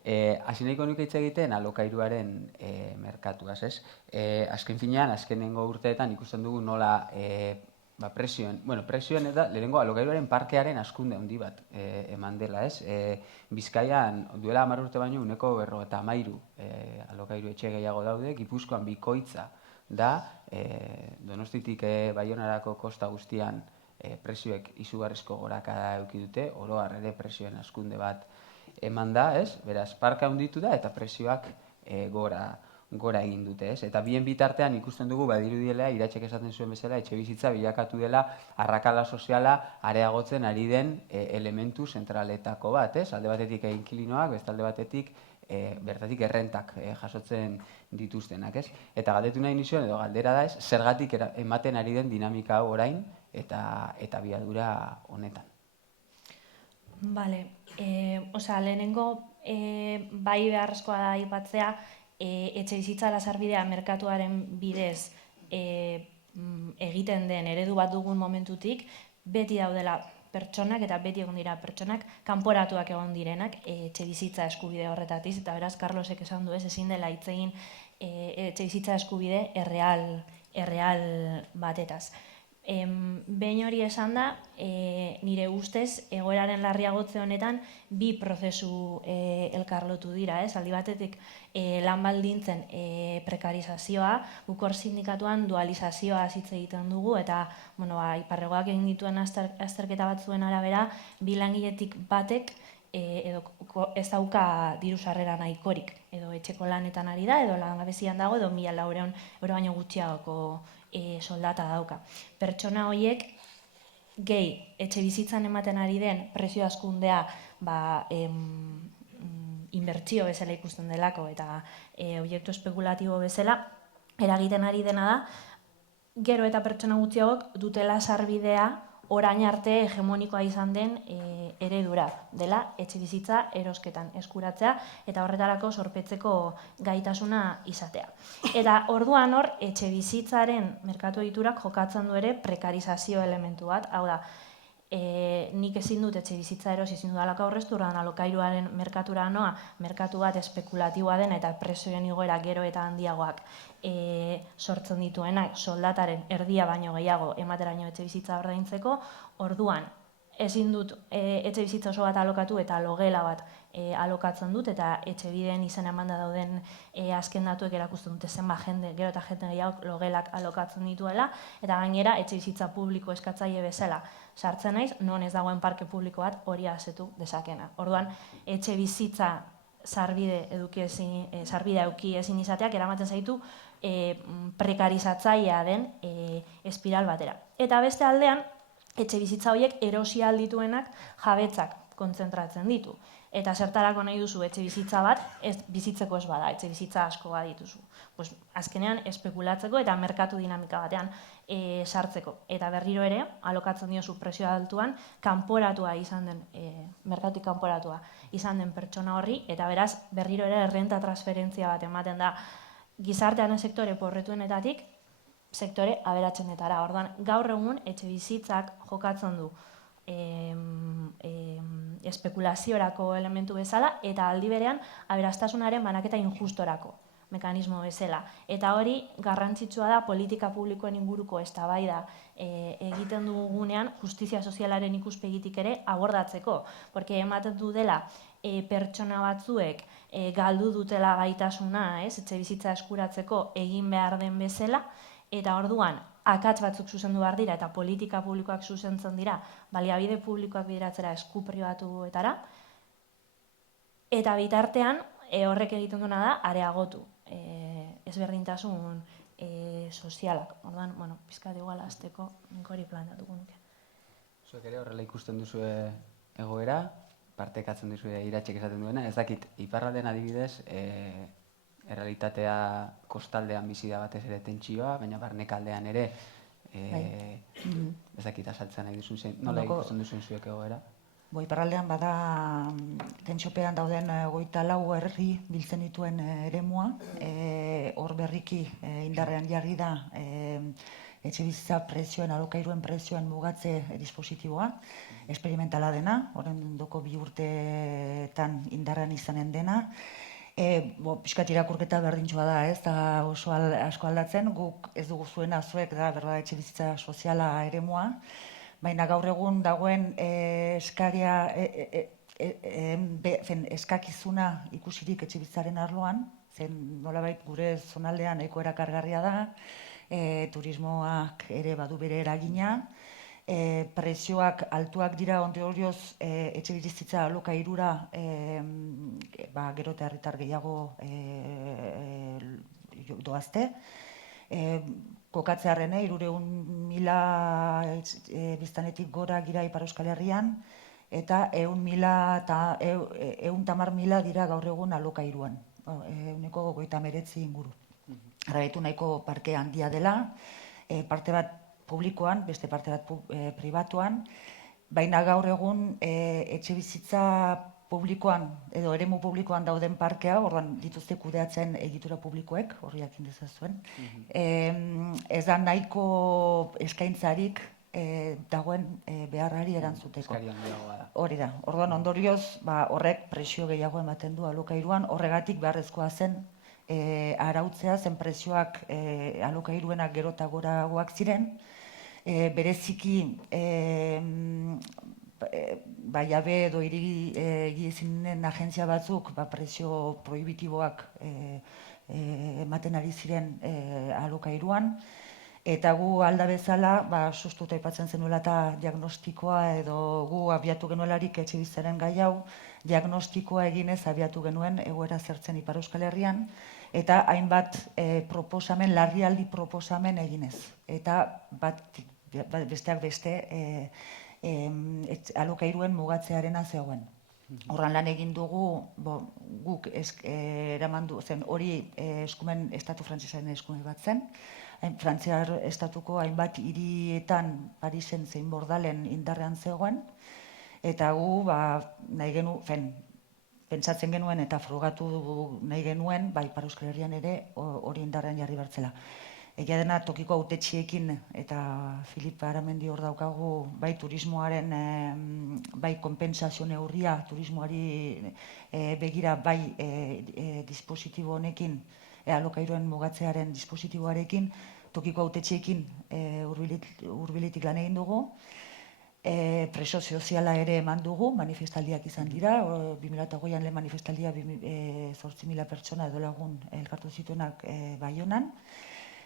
Hasi nahiko nuke hitz egiten alokairuaren merkatuaz, ez? Azken finean, azkenengo urteetan ikusten dugu nola presioen eta lehenengo alokairuaren parkearen hazkunde handi bat eman dela, ez? Bizkaian duela 10 urte baino 93 alokairu etxe gehiago daude, Gipuzkoan bikoitza da, Donostiatik Baionarako kosta guztian presioek izugarrizko gorakada eduki dute, oro har ere presioen hazkunde bat eman da, ez? Beraz, parka handitu da eta presioak gora egin dute, ez? Eta bien bitartean ikusten dugu badirudiela Iratzek esaten zuen bezala etxebizitza bilakatu dela arrakala soziala areagotzen ari den elementu zentraletako bat, ez? Alde batetik inkilinoak, beste alde batetik bertatik errentak jasotzen dituztenak, ez? Eta galdetu nahi nizuen edo galdera da, ez? Zergatik ematen ari den dinamika hau orain eta biadura honetan. Bale, lehenengo bai beharrezkoa da aipatzea etxe bizitza sarbidea merkatuaren bidez egiten den eredu bat dugun momentutik beti daudela pertsonak eta beti egon dira pertsonak kanporatuak egon direnak etxe bizitza eskubide horretatik, eta beraz Carlosek esan du, ezin dela hitz egin etxe bizitza eskubide erreal batetaz. Behin hori esan da, nire ustez, egoeraren larriagotze honetan bi prozesu elkarlotu dira, ez? Aldi batetik lan baldintzen prekarizazioa, guk hor sindikatuan dualizazioa hitz egiten dugu, eta Iparregoak egin dituen azterketa batzuen arabera, bi langiletik batek edo ez dauka diru sarrera nahikorik, edo etxeko lanetan ari da, edo langabezian dago, edo 1.400 euro baino gutxiagoko soldata dauka. Pertsona horiek gehi etxe bizitzan ematen ari den prezio hazkundea inbertsio bezala ikusten delako eta obiektu espekulatibo bezala eragiten ari dena da, gero eta pertsona gutxiagok dutela sarbidea orain arte hegemonikoa izan den eredura dela etxe bizitza erosketan eskuratzea eta horretarako zorpetzeko gaitasuna izatea. Eta orduan hor etxe bizitzaren merkatu egiturak jokatzen du ere prekarizazio elementu bat, hau da, nik ezin dut etxe bizitza erosi, ezin dudalako aurreztu, alokairuaren merkatura noa, merkatu bat espekulatiboa den eta prezioen igoera gero eta handiagoak sortzen dituenak soldataren erdia baino gehiago emateraino etxe bizitza ordaintzeko, orduan ezin dut etxe bizitza oso bat alokatu eta logela bat alokatzen dut, eta etxe bideen izena emanda dauden azken datuek erakusten dute zenbat jende, gero eta jende gehiago logelak alokatzen dituela, eta gainera etxe bizitza publiko eskatzaile bezala sartzen naiz, non ez dagoen parke publiko bat hori asetu dezakena. Orduan, etxe bizitza sarbidea eduki ezin izateak eramaten zaitu prekarizatzailea den espiral batera. Eta beste aldean, etxe bizitza horiek erosi aldituenak jabetzak kontzentratzen ditu. Eta zertarako nahi duzu etxe bizitza bat, bizitzeko ez bada, etxe bizitza asko bat dituzu. Azkenean espekulatzeko eta merkatu dinamika batean sartzeko. Eta berriro ere, alokatzen diozu prezioa altuan, kanporatua izan den, merkatutik kanporatua izan den pertsona horri, eta beraz, berriro ere errenta transferentzia bat ematen da gizartean sektore porretuenetatik, sektore aberatsenetara. Orduan, gaur egun etxe bizitzak jokatzen du espekulaziorako elementu bezala eta aldi berean aberastasunaren banaketa injustorako mekanismo bezala. Eta hori garrantzitsua da politika publikoen inguruko eztabaida egiten dugunean justizia sozialaren ikuspegitik ere abordatzeko. Porque ematen du dela pertsona batzuek galdu dutela gaitasuna, etxe bizitza eskuratzeko egin behar den bezala, eta orduan akats batzuk zuzendu behar dira eta politika publikoak zuzentzen dira baliabide publikoak bideratzera esku pribatuetara, eta bitartean horrek egiten duena da areagotu ezberdintasun sozialak. Orduan, pizkat igual hasteko nik hori planteatuko nuke. Zuek ere horrela ikusten duzu egoera, partekatzen duzu Iratzek esaten duena, ez dakit, iparraldean adibidez, errealitatea kostaldean bizi da batez ere tentsioa, baina barnekaldean ere ez dakit asaltzen nahi duzun zen, nola ikusten duzun zuek egoera? Iparraldean bada tentsiopean dauden 24 herri biltzen dituen eremua, hor berriki indarrean jarri da etxe bizitza prezioen, alokairuen prezioen mugatze dispositiboa, esperimentala dena, horren doko 2 urteetan indarrean izanen dena. Pixkat irakurketa berdintxoa da, ez da oso asko aldatzen, guk ez dugu zuena zuek da, berda, etxe bizitza soziala eremua, baina gaur egun dagoen eskaria, eskakizuna ikusirik etxe bizitzaren arloan, zen nolabait gure zonaldean nahiko erakargarria da, turismoak ere badu bere eragina, prezioak altuak dira ondorioz etxe bizitza alokairura gero eta herritar gehiago doazte. Kokatzearren 300.000 biztanletik gora gira Ipar Euskal Herrian, eta 110.000 dira gaur egun alokairuan, 139 inguru. Arraitu nahiko parke handia dela, parte bat publikoan, beste parte bat pribatuan, baina gaur egun etxe bizitza publikoan edo eremu publikoan dauden parkea, orduan dituzte kudeatzen egitura publikoek, horri jakin dezazuen, ez da nahiko eskaintzarik dagoen beharrari erantzuteko. Hori da, orduan ondorioz horrek presio gehiago ematen du alokairuan, horregatik beharrezkoa zen arautzea, zen presioak alokairuenak gero eta goragoak ziren, bereziki jabe edo egiezinen agentzia batzuk presio prohibitiboak ematen ari ziren alokairuan, eta gu alda bezala, sustuta aipatzen zenuela eta diagnostikoa edo gu abiatu genuelarik etxe bizitzaren gai hau, diagnostikoa eginez abiatu genuen egoera zertzen Ipar Euskal Herrian, eta hainbat proposamen, larrialdi proposamen eginez. Eta besteak beste alokairuen mugatzearena zegoen. Horran lan egin dugu, guk eraman du, zen hori eskumen, estatu frantsesaren eskumen bat zen, Frantziar estatuko hainbat hirietan Parisen zein Bordalen indarrean zegoen, eta gu nahi genuen, pentsatzen genuen eta frogatu nahi genuen, Ipar Euskal Herrian ere hori indarrean jarri bertzela. Egia dena tokiko hautetxiekin eta Filip Aramendi hor daukagu bai turismoaren, bai konpentsazio neurria turismoari begira bai dispositibo honekin, alokairuen mugatzearen dispositiboarekin, tokiko hautetxeekin hurbiletik lan egin dugu. Preso soziala ere eman dugu, manifestaldiak izan dira, 2008an lehen manifestaldia 8.000 pertsona edo lagun elkartu zituenak Baionan.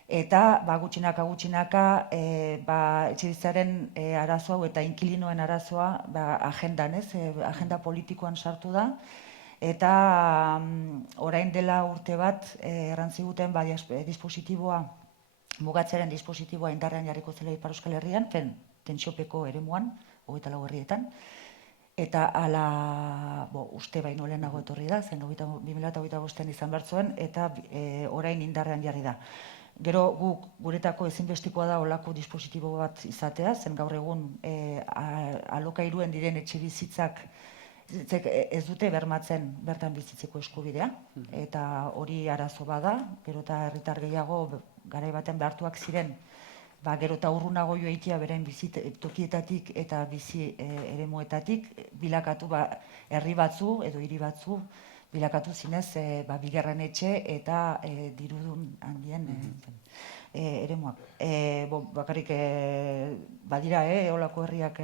Eta gutxinaka etxe bizitzaren arazo hau eta inkilinoen arazoa agendan, agenda politikoan sartu da. Eta orain dela urte bat errantziguten dispositiboa, mugatzearen dispositiboa indarrean jarriko zela Ipar Euskal Herrian, tentsiopeko eremuan, 24 herrietan. Eta ala, uste baino lehenago etorri da, zen 2025an izan behar zuen, eta orain indarrean jarri da. Gero guretako ezinbestikoa da olako dispositibo bat izatea, zen gaur egun alokairuen diren etxe bizitzak ez dute bermatzen bertan bizitzeko eskubidea, eta hori arazo bada, gero eta herritar gehiago garai baten behartuak ziren, gero eta urrunago joaitia berain tokietatik eta bizi eremuetatik, bilakatu herri batzu edo hiri batzu, bilakatu zinez bigarren etxe eta dirudun handien eremuak. Bakarrik badira, olako herriak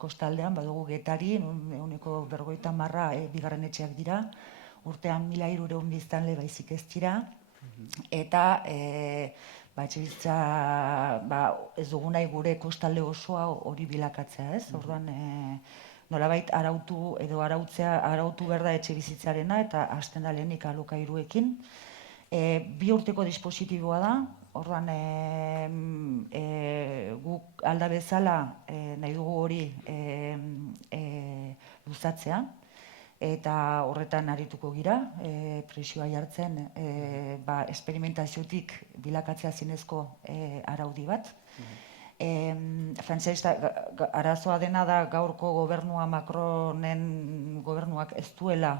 kostaldean, badugu Getari, 50% bigarren etxeak dira, urtean 1.300 biztanle baizik ez dira, eta etxe bizitza ez dugu nahi gure kostalde osoa hori bilakatzea, ez? Orduan, nolabait arautu behar da etxe bizitzarena eta hasten da lehenik alokairuekin. 2 urteko dispositiboa da, orduan guk alda bezala nahi dugu hori luzatzea, eta horretan arituko gira, presioa jartzen, esperimentaziotik bilakatzea zinezko araudi bat. Arazoa dena da gaurko gobernua, Macronen gobernuak ez duela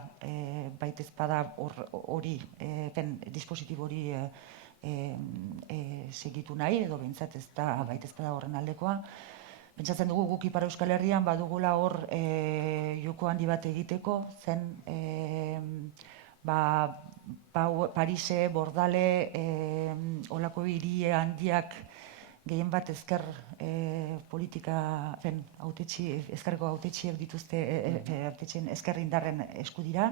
baitez bada hori, dispositibo hori segitu nahi, edo behintzat ez da, baita ez da horren aldekoa. Pentsatzen dugu guk Ipar Euskal Herrian badugula hor joko handi bat egiteko, zen Parise, Bordale, olako hiri handiak gehien bat ezker politika, ezkerreko hautetxiek dituzte, hautetxien ezker indarren esku dira.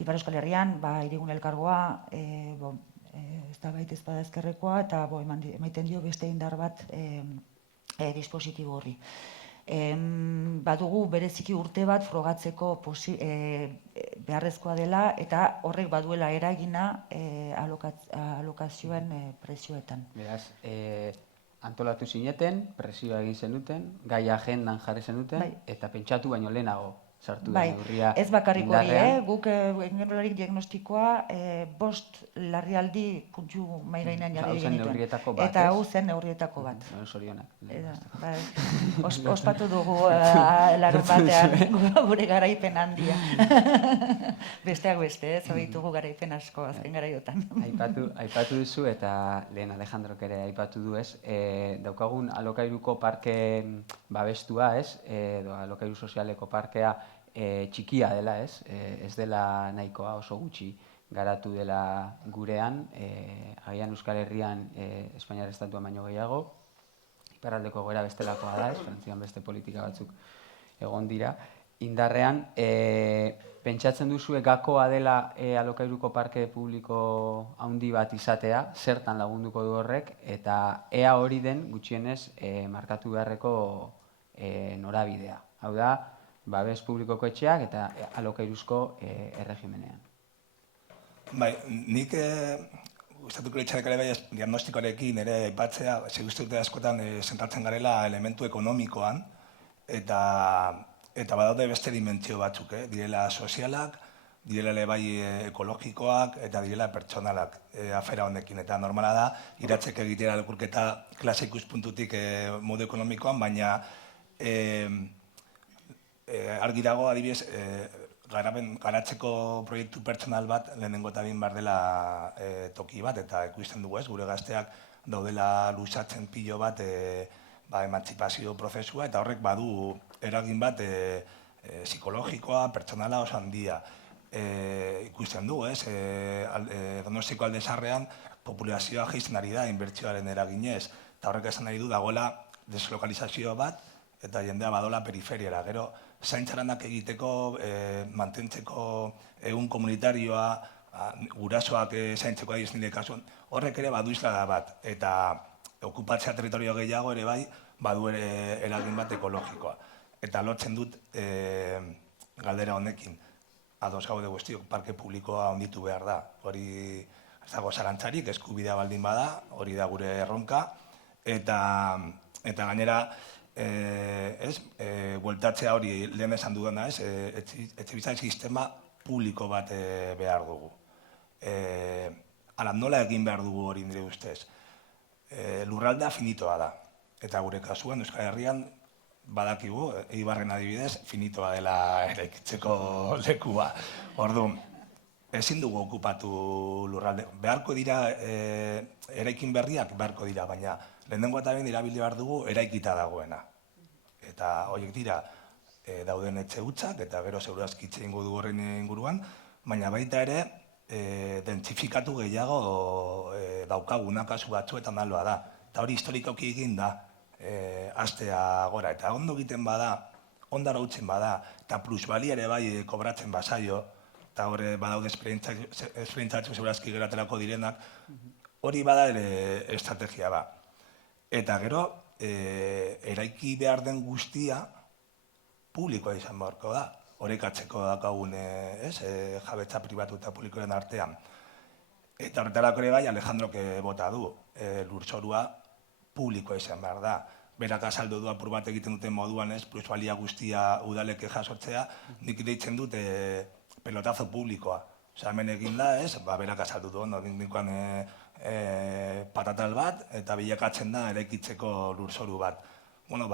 Ipar Euskal Herrian, hirigune elkargoa, ez da baita ez bada ezkerrekoa, eta emaiten dio beste indar bat dispositibo horri. Badugu bereziki urte bat frogatzeko beharrezkoa dela, eta horrek baduela eragina alokazioen prezioetan. Beraz, antolatu zineten, presioa egin zenuten, gai agendan jarri zenuten, eta pentsatu baino lehenago sartu da neurria indarrean. Ez bakarrik hori, guk ingenolarik diagnostikoa 5 larrialdi puntu mahai gainean jarri genituen. Eta hau zen neurrietako bat. Zorionak. Ospatu dugu larun batean gure garaipen handia. Besteak beste, zabitugu garaipen asko azken garaiotan. Aipatu duzu, eta lehen Alejandrok ere aipatu du, daukagun alokairuko parke babestua, edo alokairu sozialeko parkea txikia dela, ez dela nahikoa, oso gutxi garatu dela gurean, agian Euskal Herrian Espainiar estatuan baino gehiago, iparraldeko goera bestelakoa da, Frantzian beste politika batzuk egon dira. Indarrean, pentsatzen duzu gakoa dela alokairuko parke publiko handi bat izatea, zertan lagunduko du horrek, eta ea hori den gutxienez markatu beharreko norabidea. Hau da, babes publikoko etxeak eta alokairuzko erregimenean. Bai, nik gustatuko litzateke ere bai diagnostikoarekin ere aipatzea, uste dute askotan zentratzen garela elementu ekonomikoan, eta badaude beste dimentsio batzuk, direla sozialak, direla ere bai ekologikoak, eta direla pertsonalak afera honekin. Eta normala da, iratzek egitera lekurketa klase ikuspuntutik modu ekonomikoan, baina argi dago, adibidez, garatzeko proiektu pertsonal bat lehenengo eta behin behar dela toki bat, eta ikusten dugu gure gazteak daudela luzatzen pilo bat emantzipazio prozesua, eta horrek badu eragin bat psikologikoa, pertsonala oso handia. Ikusten dugu, Donostiko Alde Zaharrean populazioa jaisten ari da inbertsioaren eraginez, eta horrek esan nahi du dagoela deslokalizazio bat, eta jendea badola periferiara. Gero, zaintzaranak egiteko, mantentzeko egun komunitarioa, gurasoak zaintzeko adiz nire kasuan, horrek ere badu izlada bat. Eta okupatzea territorio gehiago ere bai, badu ere eragin bat ekologikoa. Eta lotzen dut galdera honekin. Ados gaude guztiok, parke publikoa onditu behar da. Hori ez dago zarantzarik, eskubidea baldin bada, hori da gure erronka. Eta gainera, bueltatzea hori lehen esan dudana, etxebizitza sistema publiko bat behar dugu. Hala, nola egin behar dugu hori nire ustez? Lurraldea finitoa da, eta gure kasuan Euskal Herrian badakigu, Eibarren adibidez, finitoa dela eraikitzeko lekua. Orduan, ezin dugu okupatu lurralde. Beharko dira, eraikin berriak beharko dira, baina lehenengo eta behin erabili behar dugu eraikita dagoena. Eta horiek dira dauden etxe hutsak, eta gero segurazki hitz egingo dugu horren inguruan, baina baita ere dentzifikatu gehiago daukagunak kasu batzuetan alba da. Eta hori historikoki egin da astea gora. Eta ondo egiten bada, ondara utzen bada, eta plusbalia ere bai kobratzen bazaio, eta hori badaude esperientzatzu segurazki geratelako direnak, hori bada ere estrategia ba. Eta gero, eraiki behar den guztia publikoa izan beharko da. Horrekatzeko daukagun jabetza pribatu eta publikoen artean. Eta horretarako ere bai, Alejandrok bota du, lurzorua publikoa izan behar da. Berak azaldu du apur bat egiten duten moduan, plusbalia guztia udaleke jasotzea, nik deitzen dut pelotazo publikoa. Osa, hemen egin da, berak azaldu du, nikoan patatal bat, eta bilakatzen da eraikitzeko lurzoru bat. Bueno,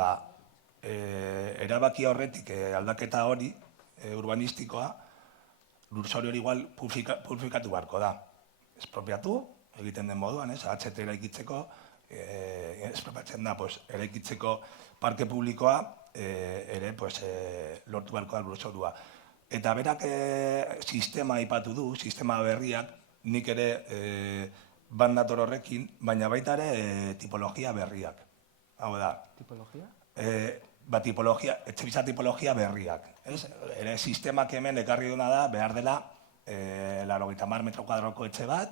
erabaki horretik aldaketa hori, urbanistikoa, lurzoru hori igual publifikatu beharko da. Espropiatu, egiten den moduan, HT eraikitzeko, espropatzen da, eraikitzeko parke publikoa ere lortu beharko da lurzorua. Eta berak sistema aipatu du, sistema berriak, nik ere bandator horrekin, baina baita ere tipologia berriak. Hau da. Tipologia? Etxebizitza tipologia berriak. Ere sistemak hemen ekarri duna da, behar dela, 80 metro kuadroko etxe bat,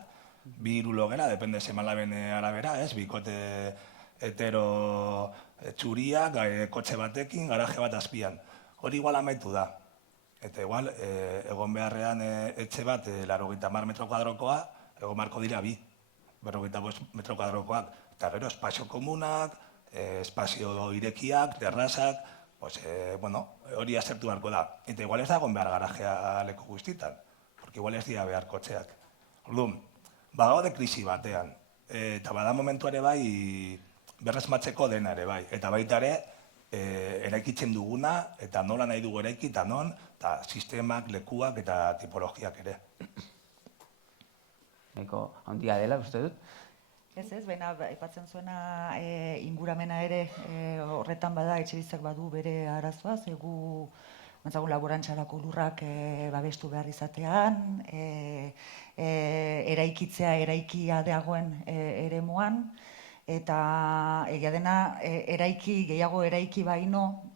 2 hiru logela, depende semalaben arabera, bikote hetero txuriak, kotxe batekin, garaje bat azpian. Hori igual amaitu da. Eta igual, egon beharrean etxe bat, 80 metro kuadrokoa, egon marko dira 2, 45 metro kuadrokoak. Eta gero, espazio komunak, espazio irekiak, terrazak, hori azertu beharko da. Eta igual ez da egon behar garajea leku guztitan, porque igual ez dira behar kotxeak. Orduan, bagaude krisi batean, eta bada momentu ere bai berresmatzeko dena ere bai. Eta baita ere, eraikitzen duguna, eta nola nahi dugu eraiki, eta non, eta sistemak, lekuak eta tipologiak ere. Nahiko handia dela, uste dut. Ez, baina aipatzen zuena inguramena ere horretan bada etxebizitzak badu bere arazoa, zegu laborantxarako lurrak babestu behar izatean, eraikitzea eraikia dagoen eremuan, eta egia dena gehiago eraiki baino,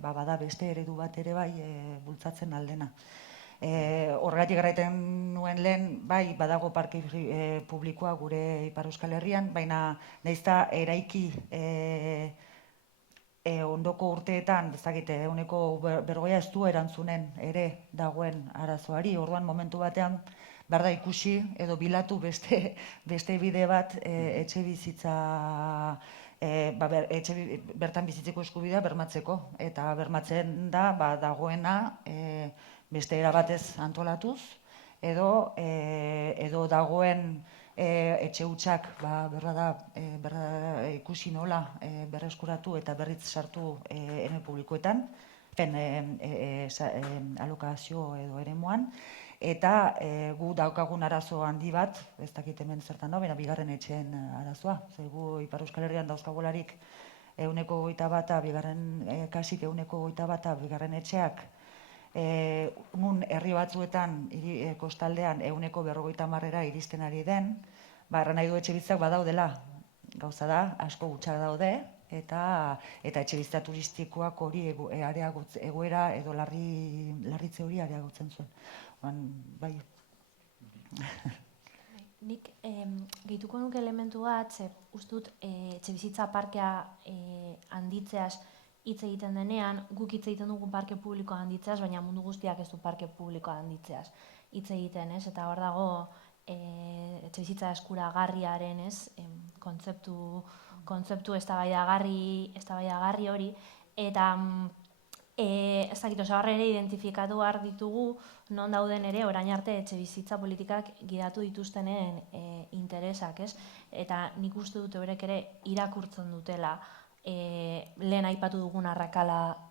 bada beste eredu bat ere bai bultzatzen aldena. Horregatik garraiten nuen lehen, bai, badago parke publikoa gure Ipar Euskal Herrian, baina nahizta eraiki ondoko urteetan, ezagite, ehuneko 40 ez du erantzunen ere dagoen arazoari. Orduan momentu batean, behar da ikusi edo bilatu beste bide bat etxe bizitza, bertan bizitzeko eskubidea bermatzeko. Eta bermatzen da, dagoena, beste erabatez antolatuz, edo dagoen etxe hutsak berra ikusi nola berreskuratu eta berriz sartu ene publikoetan, alokazio edo eremuan, eta gu daukagun arazo handi bat, ez dakit hemen zertan da, baina bigarren etxeen arazoa. Gu Ipar Euskal Herrian dauzkagolarik 121, kasik 121 bigarren etxeak, nun herri batzuetan, kostaldean, 150 iristen ari den, erran nahi du etxebizitzak badaudela, gauza da, asko gutxak daude, eta etxebizitza turistikoak hori egoera edo larritze hori areagotzen zuen. Bai. Nik gehituko nuke elementu bat, ustut etxebizitza parkea handitzeaz hitz egiten denean, guk hitz egiten dugu parke publikoa handitzeaz, baina mundu guztiak ez du parke publikoa handitzeaz hitz egiten, eta hor dago etxebizitza eskuragarriaren kontzeptu eztabaidagarri hori, eta ez dakit, horre ere identifikatu behar ditugu non dauden ere orain arte etxebizitza politikak gidatu dituztenen interesak, eta nik uste dut horrek ere irakurtzen dutela lehen aipatu dugun arrakala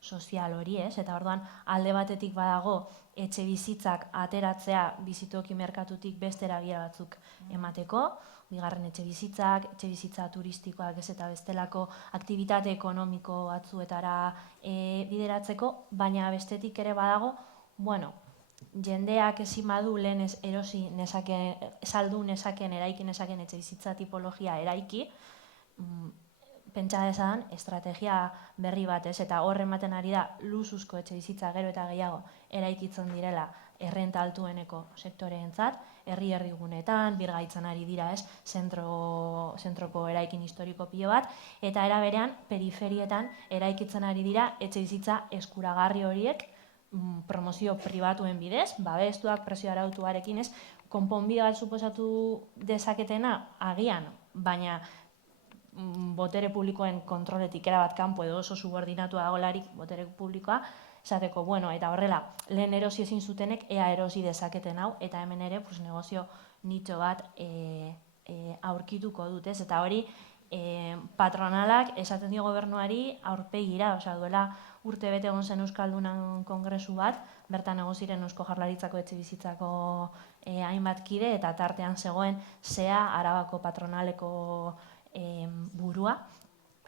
sozial hori, eta orduan alde batetik badago etxe bizitzak ateratzea bizitoki merkatutik beste eragira batzuk emateko, bigarren etxe bizitza turistikoak eta bestelako aktibitate ekonomiko batzuetara bideratzeko, baina bestetik ere badago, jendeak ezin badu lehen erosi saldu nezaken, eraiki nezaken etxe bizitza tipologia eraiki, pentsa dezadan estrategia berri bat, eta horre ematen ari da luxuzko etxe bizitza gero eta gehiago eraikitzen direla errenta altueneko sektoreentzat, herri gunetan, birgaitzen ari dira zentroko eraikin historiko pilo bat, eta era berean periferietan eraikitzen ari dira etxe bizitza eskuragarri horiek promozio pribatuen bidez, babestuak prezio arautuarekin konponbide bat suposatu dezaketena agian, baina botere publikoen kontroletik erabat kanpo edo oso subordinatua dagolarik botere publikoa, esateko, eta horrela, lehen erosi ezin zutenek ea erosi dezaketen hau, eta hemen ere negozio nitxo bat aurkituko dut, eta hori patronalak esaten dio gobernuari aurpegira, duela urte bete egon zen Euskaldunan kongresu bat, bertan egon ziren Eusko Jaurlaritzako etxebizitzako hainbat kide, eta tartean zegoen SEA, Arabako patronaleko burua,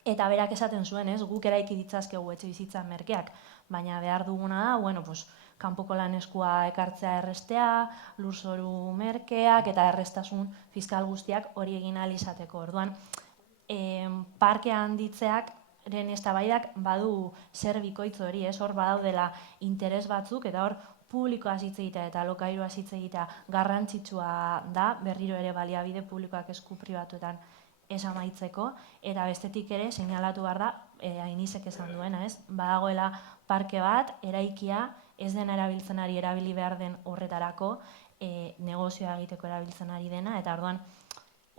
eta berak esaten zuen, guk eraiki ditzazkegu etxebizitza merkeak, baina behar duguna da, bueno, pues, kanpoko lan eskua ekartzea errestea, lurzoru merkeak eta errestasun fiskal guztiak hori egin ahal izateko. Orduan, parkea handitzeak eztabaidak badu zer bikoitz hori, hor badaudela interes batzuk, eta hor publikoa hitz egitea eta alokairuaz hitz egitea garrantzitsua da, berriro ere baliabide publikoak esku pribatuetan ez amaitzeko, eta bestetik ere seinalatu behar da, Ainizek esan duena, badagoela parke bat, eraikia, ez dena erabiltzen ari erabili behar den horretarako, negozioa egiteko erabiltzen ari dena, eta orduan,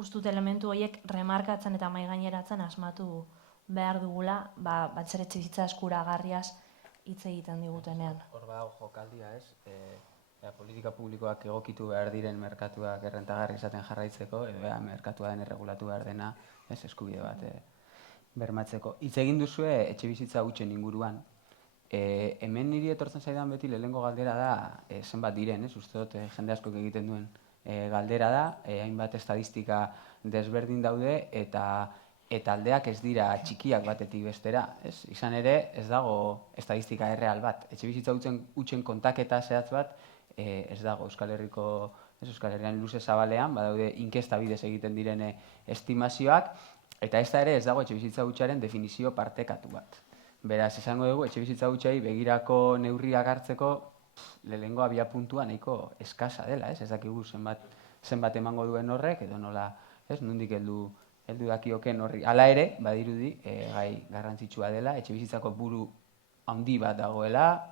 ustut elementu horiek remarkatzen eta maigaineratzen asmatu behar dugula, batzer etxebizitza eskuragarriaz hitz egiten digutenean. Hor badago jokaldia, politika publikoak egokitu behar diren merkatuak errentagarri izaten jarraitzeko, edo merkatua den erregulatu behar dena, eskubide bat bermatzeko. Hitz egin duzue etxebizitza hutsen inguruan. Hemen niri etortzen zaidan beti lehenengo galdera da zenbat diren, uste dut jende askok egiten duen galdera da, hainbat estadistika desberdin daude eta aldeak ez dira txikiak batetik bestera. Izan ere, ez dago estadistika erreal bat. Etxebizitza hutsen kontaketa zehatz bat ez dago Euskal Herrian luze zabalean, badaude inkesta bidez egiten diren estimazioak, eta ez da ere ez dago etxebizitza hutsaren definizio partekatu bat. Beraz, esango dugu, etxebizitza hutsei begirako neurriak hartzeko lehenengo abiapuntua nahiko eskasa dela, ez dakigu zenbat emango duen horrek, edo nola, nondik heldu dakioken horri. Hala ere, badirudi, gai garrantzitsua dela, etxebizitzako buru handi bat dagoela,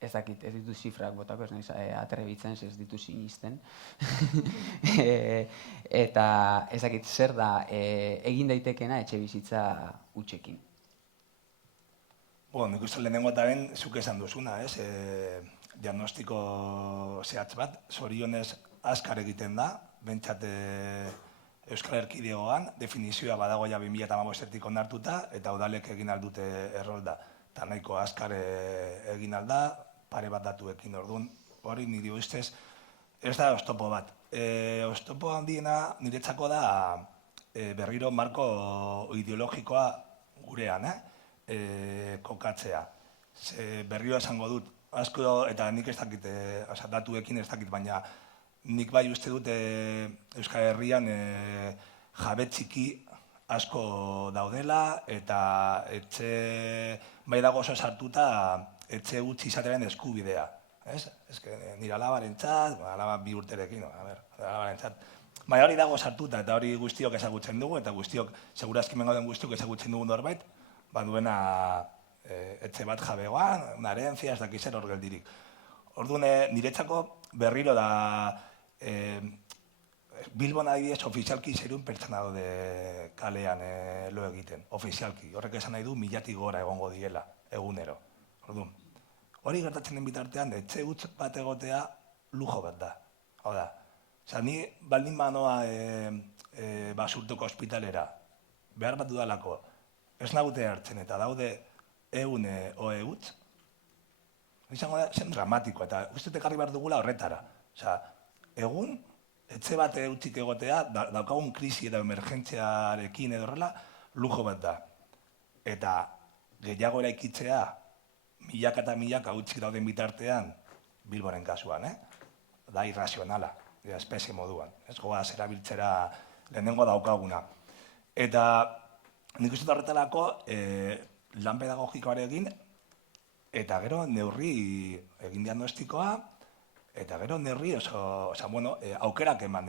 ez dakit, ez ditu zifrak botako, ez nahiz atrebitzen, ez ditu sinisten. Eta ez dakit, zer da egin daitekena etxebizitza hutsekin. Nik uste lehenengo eta ben, zuk esan duzuna, diagnostiko zehatz bat, zorionez azkar egiten da, bentsat Euskal Erkidegoan, definizioa badago ja 2015-etik onartuta, eta udalek egin aldute errolda. Eta nahiko azkar egin alda, pare bat datuekin orduan, hori niri ustez, ez da oztopo bat. Oztopo handiena niretzako da berriro marko ideologikoa gurean, kokatzea. Berriro esango dut, asko, eta nik ez dakit, datuekin ez dakit, baina nik bai uste dut Euskal Herrian jabe txiki asko daudela, eta etxe bai dago oso sartuta etxe utzi izatearen eskubidea. Nire alabarentzat, alaba 2 urterekin, alabarentzat. Baina hori dago sartuta, eta hori guztiok ezagutzen dugu, eta guztiok, segurazki mengauden guztiok ezagutzen dugu norbait, duena etxe bat jabegoan, una herencia, ez dakiz zer hor geldirik. Orduan, niretzako berriro da Bilbon adibidez ofizialki 600 pertsona daude kalean lo egiten, ofizialki. Horrek esan nahi du 1000-tik gora egongo diela, egunero. Orduan, hori gertatzen den bitartean, etxe huts bat egotea lujo bat da. Hau da, ni baldin banoa basurtuko ospitalera, behar bat dudalako, ez nagute hartzen eta daude egun oe huts, izango da, zen dramatikoa, eta uste ekarri behar dugula horretara. Egun, etxe bat utzik egotea, daukagun krisi eta emergentziarekin edo horrela, lujo bat da. Eta gehiago eraikitzea, milaka eta milaka utzik dauden bitartean, Bilboren kasuan, da irrazionala, espezie moduan. Ez goaz erabiltzera lehenengo daukaguna. Eta nik uste horretarako lan pedagogikoarekin, eta gero neurri egin diagnostikoa, eta gero neurri aukerak eman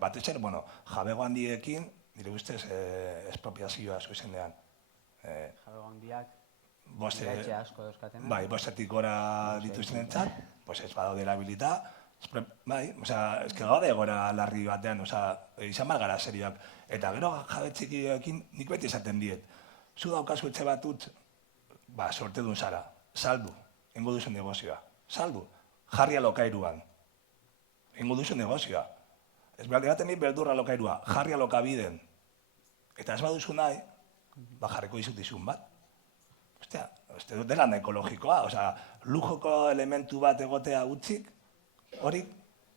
batez ere, jabego handiekin, nire ustez, espropiazioa zuzenean. Jabego handiak, Bostetik asko dauzkatenak. Bai, bostetik gora dituzten entzat, ez badaude erabilita. Bai, eske gaude gora larri batean, izan bat gara serioak. Eta gero jabe txikiekin nik beti esaten diet. Zu daukazu etxe batut, sorte dun zara, saldu, ingo duzu negozioa. Saldu, jarri alokairuan, ingo duzu negozioa. Ez behar diraten nik beldurra alokairua, jarri alokabiden. Eta ez baduzu nahi, jarriko dizut izun bat. uste dut dela ekologikoa, osea, lujoko elementu bat egotea utzik, hori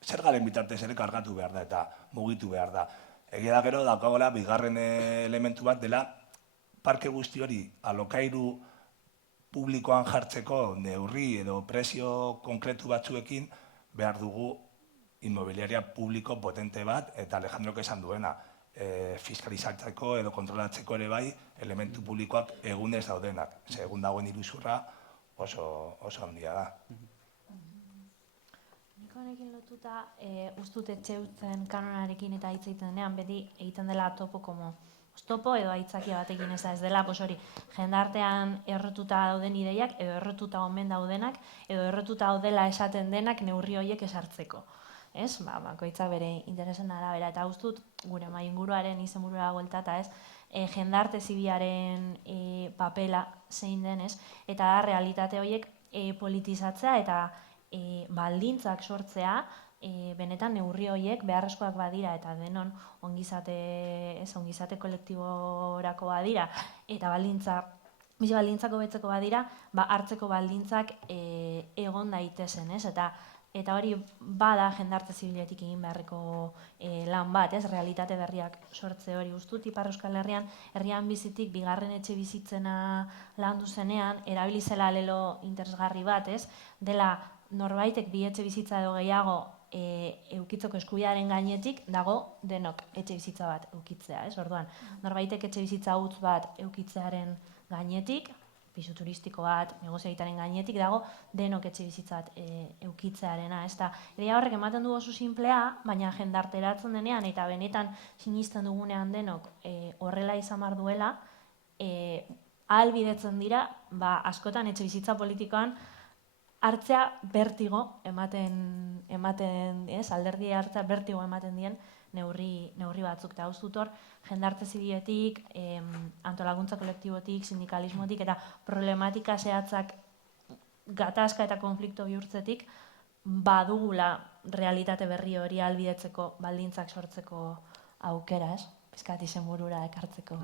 zergaren bitartez ere kargatu behar da eta mugitu behar da. Egia da gero daukagola bigarren elementu bat dela parke guzti hori alokairu publikoan jartzeko neurri edo prezio konkretu batzuekin behar dugu inmobiliaria publiko potente bat eta Alejandrok esan duena, fiskalizatzeko edo kontrolatzeko ere bai elementu publikoak egunez daudenak. Egun dagoen iruzurra oso handia da. Honekin lotuta, ustut etxe utzen kanonarekin eta hitz egiten denean, beti egiten dela topo como oztopo edo aitzakia batekin ez dela, hori, jendartean errotuta dauden ideiak, edo errotuta omen daudenak, edo errotuta daudela esaten denak neurri horiek esartzeko. Ez? Bakoitza bere interesen arabera, eta ustut, gure mainguruaren izenburura bueltata, ez? Jendarte zibiaren papela zein denez, eta da realitate horiek politizatzea eta baldintzak sortzea, benetan neurri horiek beharrezkoak badira eta denon ongizate kolektiborako badira eta bizi baldintzak hobetzeko badira, hartzeko baldintzak egon daitezen, ez? Eta hori bada jendarte zibiletik egin beharreko lan bat, ez? Realitate berriak sortze hori ustut, Ipar Euskal Herrian, herrian bizitik bigarren etxe bizitzena landu zenean, erabilizela lelo interesgarri bat, ez? Dela norbaitek bi etxe bizitza edo gehiago eukitzeko eskubidearen gainetik dago denok etxe bizitza bat eukitzea, ez? Orduan, norbaitek etxe bizitza huts bat eukitzearen gainetik, pisu turistiko bat, negoziaitaren gainetik dago denok etxe bizitza bat eukitzearena, ez da. Ideia horrek ematen du oso simplea, baina jendarteratzen denean eta benetan sinisten dugunean denok horrela izan behar duela, ahalbidetzen dira, askotan etxe bizitza politikoan hartzea bertigo ematen, alderdi hartzea bertigo ematen dien neurri batzuk. Eta ustut hor, jendarte zibiletik, antolakuntza kolektibotik, sindikalismotik eta problematika zehatzak gatazka eta konflikto bihurtzetik badugula realitate berri hori ahalbidetzeko baldintzak sortzeko aukera, ez? Pizkat izenburura ekartzeko.